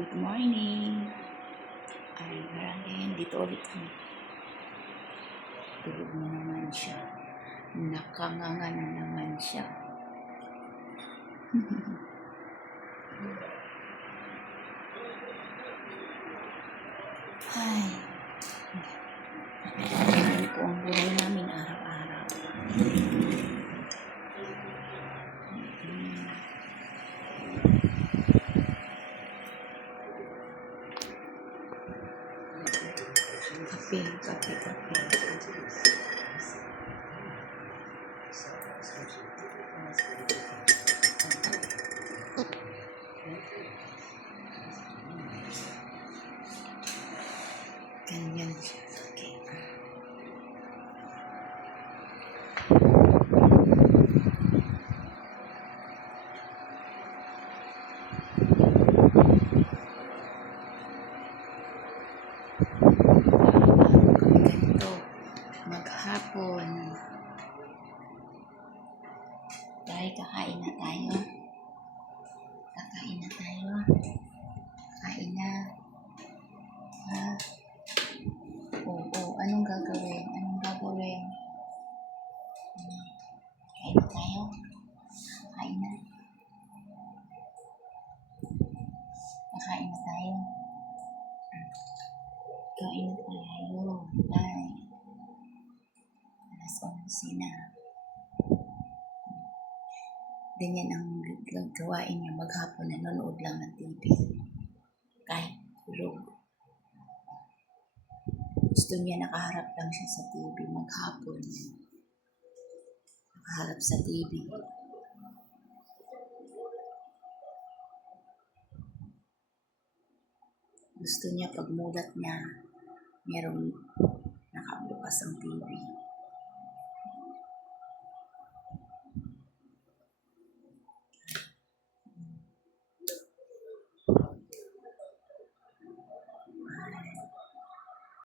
Good morning. Ay, maraming dito ulit kami. Tulog na naman siya. Nakanganga na naman siya. Ay. Ano po ang buhay namin araw-araw. Kape. Ganyan siya. Okay. Ganito. Maghapon. Dahil kakain na tayo. Kain na. Ha? Oo. Anong gagawin? Kain na tayo. Kain na. Kain na tayo. Ay. Alas 11 na. Ganyan ang gawain niya maghapon, nanonood lang ng TV. Kahit tulog. Gusto niya nakaharap lang siya sa TV maghapon. Nakaharap sa TV. Gusto niya pagmulat niya, merong nakabukas ang TV.